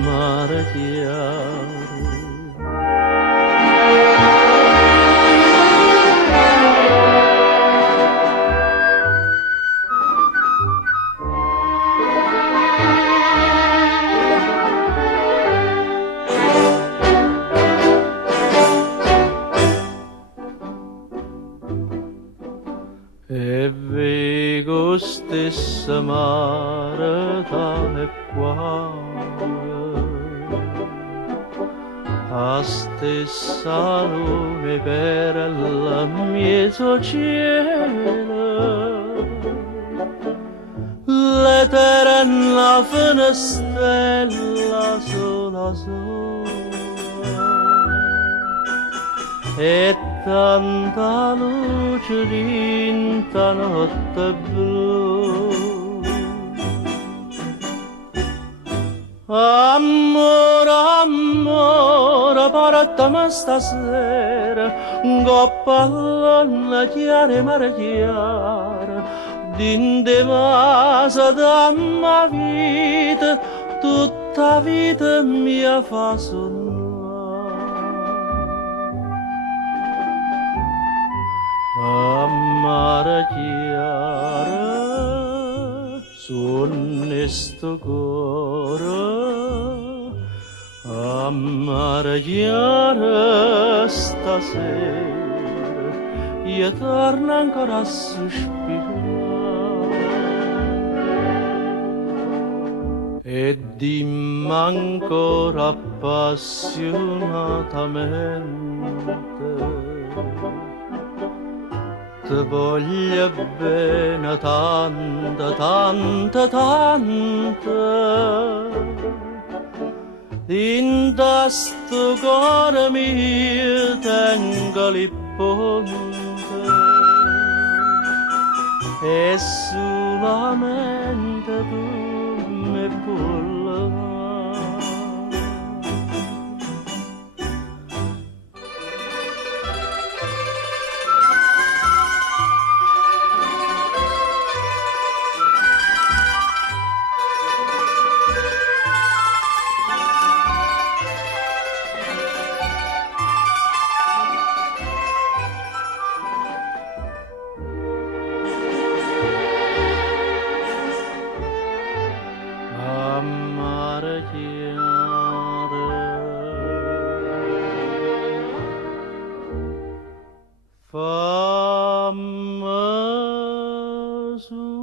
mare chiaro. E vedo stessa mare tale quale, a stessa lune per il mezzo cielo, l'eterna finestrella sola sola, e tanta luce d'inta notte blu. Amore, amore, portami stasera coppa all'onna chiara, mare chiara, dinte masa da mia vita, tutta vita mia fa sonnare. A mare chiara, sonne sto cuore, a mare chiara stasera, io torno ancora a sospirare. E dimmi ancora appassionatamente, ti voglio bene tanta, tanta, tanta, in sto cuore mio tengo il ponte, e solamente tu mi puoi. A mare chiaro, fammi suonare.